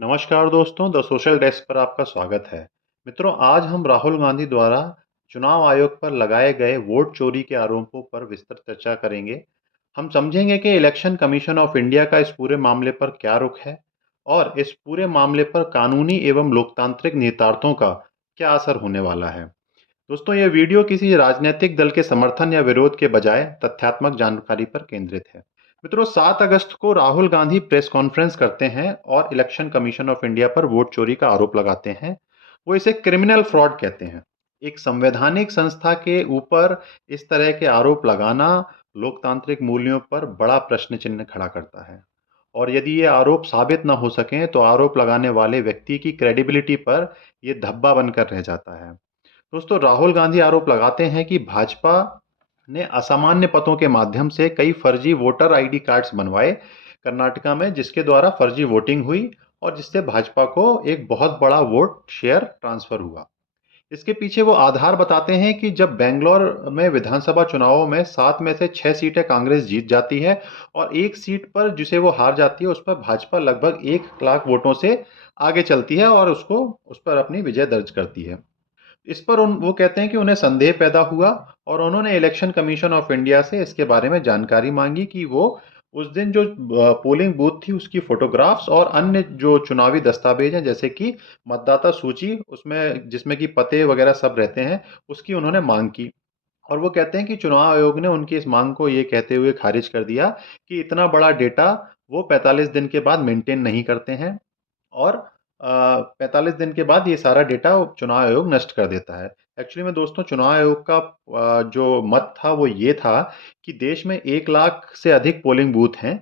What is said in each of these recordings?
नमस्कार दोस्तों, the social desk पर आपका स्वागत है। मित्रों, आज हम राहुल गांधी द्वारा चुनाव आयोग पर लगाए गए वोट चोरी के आरोपों पर विस्तृत चर्चा करेंगे। हम समझेंगे कि इलेक्शन कमीशन ऑफ इंडिया का इस पूरे मामले पर क्या रुख है और इस पूरे मामले पर कानूनी एवं लोकतांत्रिक निहितार्थों का क्या असर होने वाला है। दोस्तों, यह वीडियो किसी राजनीतिक दल के समर्थन या विरोध के बजाय तथ्यात्मक जानकारी पर केंद्रित है। मित्रों, 7 अगस्त को राहुल गांधी प्रेस कॉन्फ्रेंस करते हैं और इलेक्शन कमीशन ऑफ इंडिया पर वोट चोरी का आरोप लगाते हैं। वो इसे क्रिमिनल फ्रॉड कहते हैं। एक संवैधानिक संस्था के ऊपर इस तरह के आरोप लगाना लोकतांत्रिक मूल्यों पर बड़ा प्रश्न चिन्ह खड़ा करता है। और यदि ये आरोप साबित न हो सकें तो आरोप लगाने वाले व्यक्ति की क्रेडिबिलिटी पर यह धब्बा बनकर रह जाता है। दोस्तों, राहुल गांधी आरोप लगाते हैं कि भाजपा ने असामान्य पतों के माध्यम से कई फर्जी वोटर आईडी कार्ड्स बनवाए कर्नाटका में, जिसके द्वारा फर्जी वोटिंग हुई और जिससे भाजपा को एक बहुत बड़ा वोट शेयर ट्रांसफर हुआ। इसके पीछे वो आधार बताते हैं कि जब बेंगलोर में विधानसभा चुनावों में 7 में से 6 सीटें कांग्रेस जीत जाती है और एक सीट पर जिसे वो हार जाती है उस पर भाजपा लगभग 1 लाख वोटों से आगे चलती है और उस पर अपनी विजय दर्ज करती है। इस पर वो कहते हैं कि उन्हें संदेह पैदा हुआ और उन्होंने इलेक्शन कमीशन ऑफ इंडिया से इसके बारे में जानकारी मांगी कि वो उस दिन जो पोलिंग बूथ थी उसकी फोटोग्राफ्स और अन्य जो चुनावी दस्तावेज हैं, जैसे कि मतदाता सूची उसमें जिसमें कि पते वगैरह सब रहते हैं, उसकी उन्होंने मांग की। और वो कहते हैं कि चुनाव आयोग ने उनकी इस मांग को ये कहते हुए खारिज कर दिया कि इतना बड़ा डेटा वो 45 दिन के बाद मेंटेन नहीं करते हैं और 45 दिन के बाद ये सारा डेटा चुनाव आयोग नष्ट कर देता है। एक्चुअली में दोस्तों, चुनाव आयोग का जो मत था वो ये था कि देश में 1 लाख से अधिक पोलिंग बूथ हैं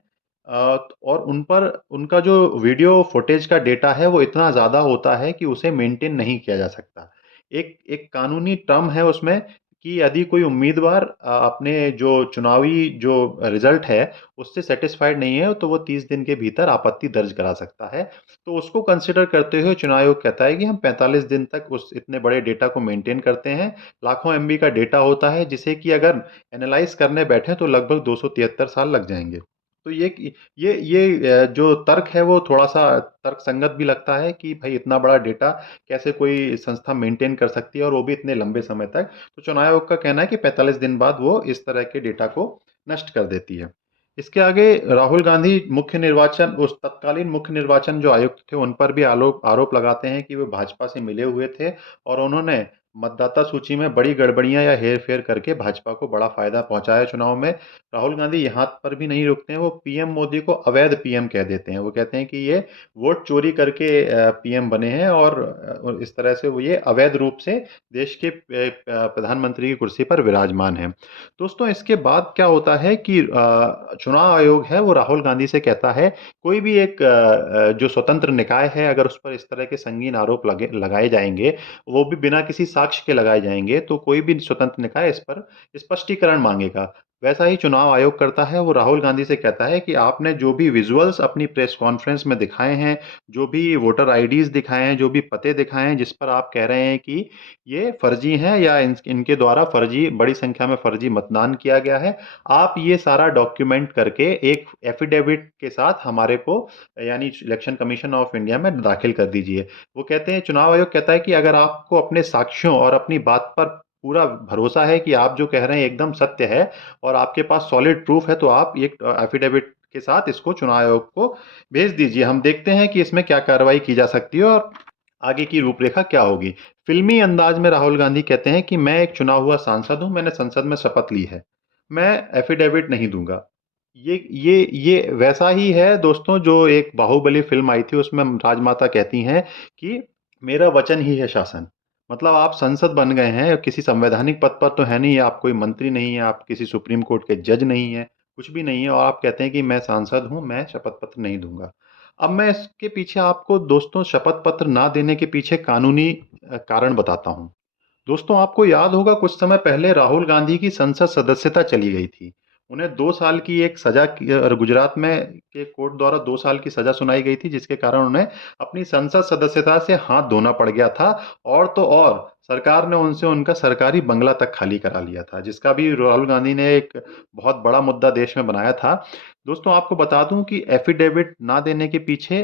और उन पर उनका जो वीडियो फुटेज का डेटा है वो इतना ज़्यादा होता है कि उसे मेंटेन नहीं किया जा सकता। एक एक कानूनी टर्म है उसमें कि यदि कोई उम्मीदवार अपने जो चुनावी जो रिजल्ट है उससे सेटिस्फाइड नहीं है तो वो 30 दिन के भीतर आपत्ति दर्ज करा सकता है। तो उसको कंसिडर करते हुए चुनाव आयोग कहता है कि हम 45 दिन तक उस इतने बड़े डेटा को मेंटेन करते हैं। लाखों एमबी का डेटा होता है जिसे कि अगर एनालाइज करने बैठे तो लगभग 273 साल लग जाएंगे। तो जो तर्क है वो थोड़ा सा तर्क संगत भी लगता है कि भाई इतना बड़ा डेटा कैसे कोई संस्था मेंटेन कर सकती है और वो भी इतने लंबे समय तक। तो चुनाव आयोग का कहना है कि 45 दिन बाद वो इस तरह के डेटा को नष्ट कर देती है। इसके आगे राहुल गांधी मुख्य निर्वाचन उस तत्कालीन मुख्य निर्वाचन जो आयुक्त थे उन पर भी आरोप आरोप लगाते हैं कि वे भाजपा से मिले हुए थे और उन्होंने मतदाता सूची में बड़ी गड़बड़ियां या हेरफेर करके भाजपा को बड़ा फायदा पहुंचाया चुनाव में। राहुल गांधी यहाँ पर भी नहीं रुकते हैं, वो पीएम मोदी को अवैध पीएम कह देते हैं। वो कहते हैं कि ये वोट चोरी करके पीएम बने हैं और इस तरह से वो ये अवैध रूप से देश के प्रधानमंत्री की कुर्सी पर विराजमान है। दोस्तों, इसके बाद क्या होता है कि चुनाव आयोग है वो राहुल गांधी से कहता है कोई भी एक जो स्वतंत्र निकाय है अगर उस पर इस तरह के संगीन आरोप लगाए जाएंगे, वो भी बिना किसी साक्ष्य के लगाए जाएंगे, तो कोई भी स्वतंत्र निकाय इस पर स्पष्टीकरण मांगेगा। वैसा ही चुनाव आयोग करता है, वो राहुल गांधी से कहता है कि आपने जो भी विजुअल्स अपनी प्रेस कॉन्फ्रेंस में दिखाए हैं, जो भी वोटर आईडीज दिखाए हैं, जो भी पते दिखाए हैं जिस पर आप कह रहे हैं कि ये फर्जी हैं या इनके द्वारा फर्जी बड़ी संख्या में फर्जी मतदान किया गया है, आप ये सारा डॉक्यूमेंट करके एक एफिडेविट के साथ हमारे को यानी इलेक्शन कमीशन ऑफ इंडिया में दाखिल कर दीजिए। वो कहते हैं, चुनाव आयोग कहता है कि अगर आपको अपने साक्ष्यों और अपनी बात पर पूरा भरोसा है कि आप जो कह रहे हैं एकदम सत्य है और आपके पास सॉलिड प्रूफ है, तो आप एक एफिडेविट के साथ इसको चुनाव आयोग को भेज दीजिए। हम देखते हैं कि इसमें क्या कार्रवाई की जा सकती है और आगे की रूपरेखा क्या होगी। फिल्मी अंदाज में राहुल गांधी कहते हैं कि मैं एक चुना हुआ सांसद हूं, मैंने संसद में शपथ ली है, मैं एफिडेविट नहीं दूंगा। ये वैसा ही है दोस्तों, जो एक बाहुबली फिल्म आई थी उसमें राजमाता कहती हैं कि मेरा वचन ही है शासन। मतलब आप संसद बन गए हैं, किसी संवैधानिक पद पर तो है नहीं, आप कोई मंत्री नहीं है, आप किसी सुप्रीम कोर्ट के जज नहीं है, कुछ भी नहीं है और आप कहते हैं कि मैं सांसद हूं, मैं शपथ पत्र नहीं दूंगा। अब मैं इसके पीछे आपको दोस्तों शपथ पत्र ना देने के पीछे कानूनी कारण बताता हूं। दोस्तों, आपको याद होगा कुछ समय पहले राहुल गांधी की संसद सदस्यता चली गई थी। उन्हें 2 साल की एक सजा गुजरात में के कोर्ट द्वारा 2 साल की सजा सुनाई गई थी, जिसके कारण उन्हें अपनी संसद सदस्यता से हाथ धोना पड़ गया था। और तो और सरकार ने उनसे उनका सरकारी बंगला तक खाली करा लिया था, जिसका भी राहुल गांधी ने एक बहुत बड़ा मुद्दा देश में बनाया था। दोस्तों, आपको बता दूं कि एफिडेविट ना देने के पीछे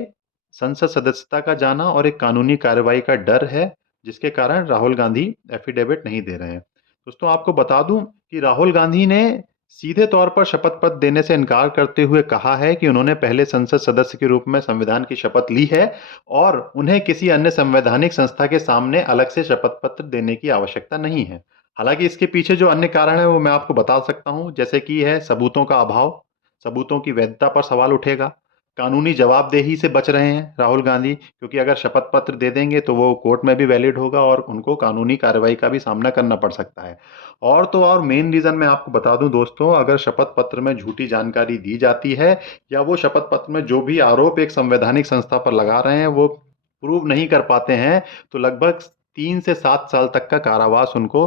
संसद सदस्यता का जाना और एक कानूनी कार्रवाई का डर है, जिसके कारण राहुल गांधी एफिडेविट नहीं दे रहे हैं। दोस्तों, आपको बता दूं कि राहुल गांधी ने सीधे तौर पर शपथ पत्र देने से इनकार करते हुए कहा है कि उन्होंने पहले संसद सदस्य के रूप में संविधान की शपथ ली है और उन्हें किसी अन्य संवैधानिक संस्था के सामने अलग से शपथ पत्र देने की आवश्यकता नहीं है। हालांकि इसके पीछे जो अन्य कारण है वो मैं आपको बता सकता हूं, जैसे कि है सबूतों का अभाव, सबूतों की वैधता पर सवाल उठेगा, कानूनी जवाबदेही से बच रहे हैं राहुल गांधी, क्योंकि अगर शपथ पत्र दे देंगे तो वो कोर्ट में भी वैलिड होगा और उनको कानूनी कार्रवाई का भी सामना करना पड़ सकता है। और तो और मेन रीजन मैं आपको बता दूं दोस्तों, अगर शपथ पत्र में झूठी जानकारी दी जाती है या वो शपथ पत्र में जो भी आरोप एक संवैधानिक संस्था पर लगा रहे हैं वो प्रूव नहीं कर पाते हैं, तो लगभग 3 से 7 साल तक का कारावास उनको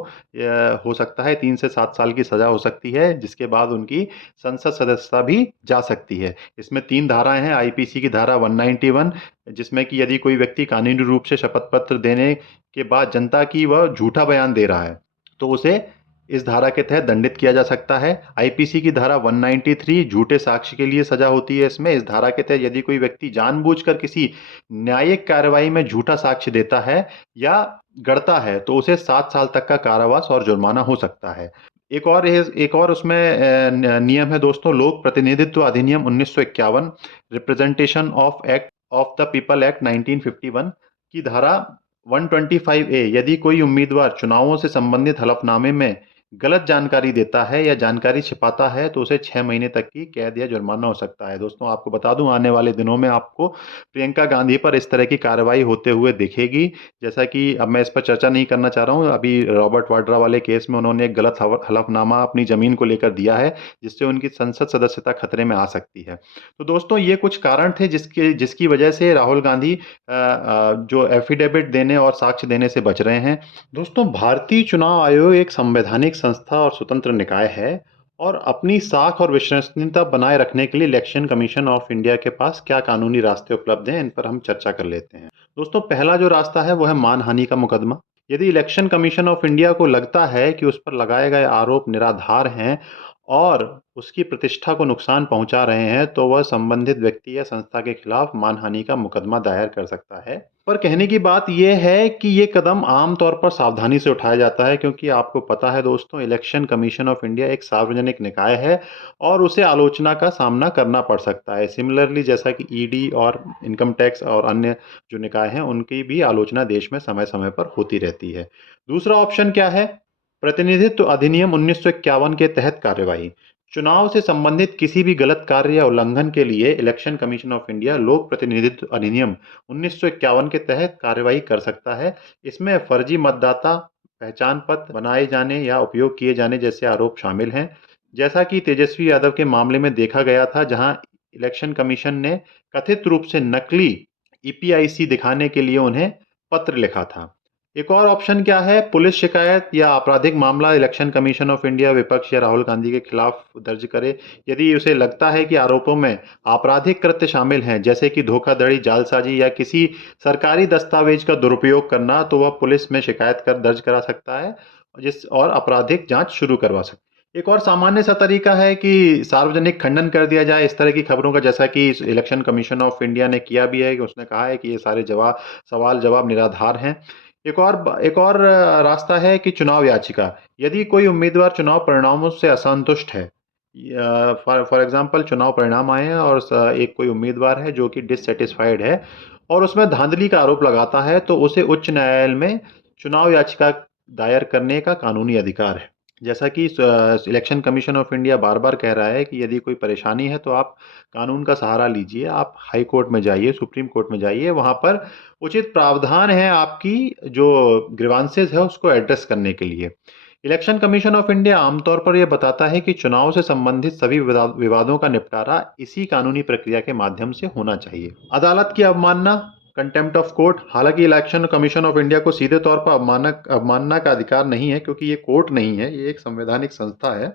हो सकता है, 3 से 7 साल की सजा हो सकती है, जिसके बाद उनकी संसद सदस्यता भी जा सकती है। इसमें 3 धाराएं हैं। आईपीसी की धारा 191, जिसमें कि यदि कोई व्यक्ति कानूनी रूप से शपथ पत्र देने के बाद जनता की वह झूठा बयान दे रहा है तो उसे इस धारा के तहत दंडित किया जा सकता है। आईपीसी की धारा 193, झूठे साक्ष्य के लिए सजा होती है इसमें। इस धारा के तहत यदि कोई व्यक्ति जानबूझकर किसी न्यायिक कार्रवाई में झूठा साक्ष्य देता है या गढ़ता है तो उसे 7 साल तक का कारावास और जुर्माना हो सकता है। एक और उसमें नियम है दोस्तों, लोक प्रतिनिधित्व अधिनियम 1951, representation of act of the people act 1951 की धारा 125A, यदि कोई उम्मीदवार चुनावों से संबंधित हलफनामे में गलत जानकारी देता है या जानकारी छिपाता है तो उसे 6 महीने तक की कैद या जुर्माना हो सकता है। दोस्तों, आपको बता दूं, आने वाले दिनों में आपको प्रियंका गांधी पर इस तरह की कार्रवाई होते हुए दिखेगी। जैसा कि अब मैं इस पर चर्चा नहीं करना चाह रहा हूं, अभी रॉबर्ट वाड्रा वाले केस में उन्होंने एक गलत हलफनामा अपनी जमीन को लेकर दिया है, जिससे उनकी संसद सदस्यता खतरे में आ सकती है। तो दोस्तों, ये कुछ कारण थे जिसकी वजह से राहुल गांधी जो एफिडेविट देने और साक्ष्य देने से बच रहे हैं। दोस्तों, भारतीय चुनाव आयोग एक संवैधानिक संस्था और स्वतंत्र निकाय है और अपनी साख और विश्वसनीयता बनाए रखने के लिए इलेक्शन कमीशन ऑफ इंडिया के पास क्या कानूनी रास्ते उपलब्ध हैं, इन पर हम चर्चा कर लेते हैं। दोस्तों, पहला जो रास्ता है वो है मानहानि का मुकदमा। यदि इलेक्शन कमीशन ऑफ इंडिया को लगता है कि उस पर लगाए गए आरोप निराधार हैं और उसकी प्रतिष्ठा को नुकसान पहुंचा रहे हैं तो वह संबंधित व्यक्ति या संस्था के खिलाफ मानहानि का मुकदमा दायर कर सकता है। पर कहने की बात यह है कि ये कदम आमतौर पर सावधानी से उठाया जाता है, क्योंकि आपको पता है दोस्तों, इलेक्शन कमीशन ऑफ इंडिया एक सार्वजनिक निकाय है और उसे आलोचना का सामना करना पड़ सकता है। सिमिलरली, जैसा कि ईडी और इनकम टैक्स और अन्य जो निकाय हैं उनकी भी आलोचना देश में समय समय पर होती रहती है। दूसरा ऑप्शन क्या है? प्रतिनिधित्व अधिनियम 1951 के तहत कार्यवाही। चुनाव से संबंधित किसी भी गलत कार्य या उल्लंघन के लिए इलेक्शन कमीशन ऑफ इंडिया लोक प्रतिनिधित्व अधिनियम 1951 के तहत कार्रवाई कर सकता है। इसमें फर्जी मतदाता पहचान पत्र बनाए जाने या उपयोग किए जाने जैसे आरोप शामिल हैं, जैसा कि तेजस्वी यादव के मामले में देखा गया था, जहां इलेक्शन कमीशन ने कथित रूप से नकली ईपीआईसी दिखाने के लिए उन्हें पत्र लिखा था। एक और ऑप्शन क्या है? पुलिस शिकायत या आपराधिक मामला इलेक्शन कमीशन ऑफ इंडिया विपक्ष या राहुल गांधी के खिलाफ दर्ज करे। यदि उसे लगता है कि आरोपों में आपराधिक कृत्य शामिल हैं, जैसे कि धोखाधड़ी, जालसाजी या किसी सरकारी दस्तावेज का दुरुपयोग करना, तो वह पुलिस में शिकायत कर दर्ज करा सकता है और आपराधिक जांच शुरू करवा सकता है। एक और सामान्य सा तरीका है कि सार्वजनिक खंडन कर दिया जाए इस तरह की खबरों का, जैसा कि इलेक्शन कमीशन ऑफ इंडिया ने किया भी है, कि उसने कहा है कि ये सारे सवाल जवाब निराधार हैं। एक और रास्ता है कि चुनाव याचिका। यदि कोई उम्मीदवार चुनाव परिणामों से असंतुष्ट है, फॉर एग्जांपल चुनाव परिणाम आए हैं और एक कोई उम्मीदवार है जो कि डिससेटिस्फाइड है और उसमें धांधली का आरोप लगाता है, तो उसे उच्च न्यायालय में चुनाव याचिका दायर करने का कानूनी अधिकार है। जैसा कि इलेक्शन कमीशन ऑफ इंडिया बार बार कह रहा है कि यदि कोई परेशानी है तो आप कानून का सहारा लीजिए, आप हाई कोर्ट में जाइए, सुप्रीम कोर्ट में जाइए, वहां पर उचित प्रावधान है आपकी जो ग्रीवांसेस है उसको एड्रेस करने के लिए। इलेक्शन कमीशन ऑफ इंडिया आमतौर पर यह बताता है कि चुनाव से संबंधित सभी विवादों का निपटारा इसी कानूनी प्रक्रिया के माध्यम से होना चाहिए। अदालत की अवमानना, कंटेम्प्ट ऑफ कोर्ट। हालांकि इलेक्शन कमीशन ऑफ इंडिया को सीधे तौर पर अवमानना का अधिकार नहीं है, क्योंकि ये कोर्ट नहीं है, ये एक संवैधानिक संस्था है।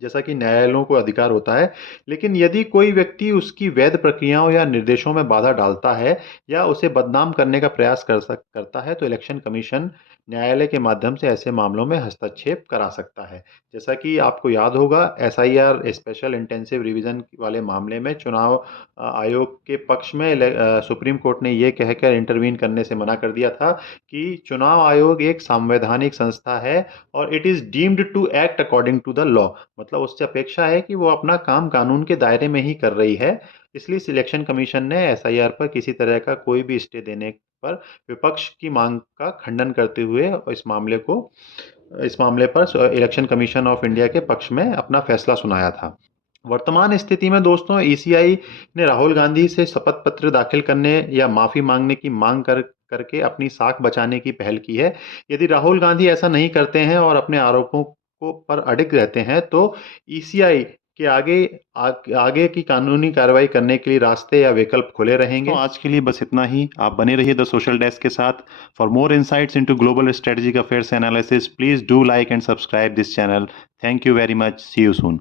जैसा कि न्यायालयों को अधिकार होता है। लेकिन यदि कोई व्यक्ति उसकी वैध प्रक्रियाओं या निर्देशों में बाधा डालता है या उसे बदनाम करने का प्रयास करता है, तो इलेक्शन कमीशन न्यायालय के माध्यम से ऐसे मामलों में हस्तक्षेप करा सकता है। जैसा कि आपको याद होगा, एसआईआर स्पेशल इंटेंसिव रिवीजन वाले मामले में चुनाव आयोग के पक्ष में सुप्रीम कोर्ट ने ये कहकर इंटरवीन करने से मना कर दिया था कि चुनाव आयोग एक संवैधानिक संस्था है और it is deemed to act according to the law. मतलब उससे अपेक्षा है कि वो अपना काम कानून के दायरे में ही कर रही है। इसलिए सिलेक्शन कमीशन ने एसआईआर पर किसी तरह का कोई भी स्टे देने पर विपक्ष की मांग का खंडन करते हुए इस मामले पर इलेक्शन कमीशन ऑफ इंडिया के पक्ष में अपना फैसला सुनाया था। वर्तमान स्थिति में दोस्तों, ईसीआई ने राहुल गांधी से शपथ पत्र दाखिल करने या माफी मांगने की मांग करके अपनी साख बचाने की पहल की है। यदि राहुल गांधी ऐसा नहीं करते हैं और अपने आरोपों को पर अडिग रहते हैं, तो ईसीआई के आगे की कानूनी कार्रवाई करने के लिए रास्ते या विकल्प खुले रहेंगे। तो आज के लिए बस इतना ही। आप बने रहिए द सोशल डेस्क के साथ। For more insights into global strategic affairs analysis, please do like and subscribe this channel. Thank you very much. See you soon.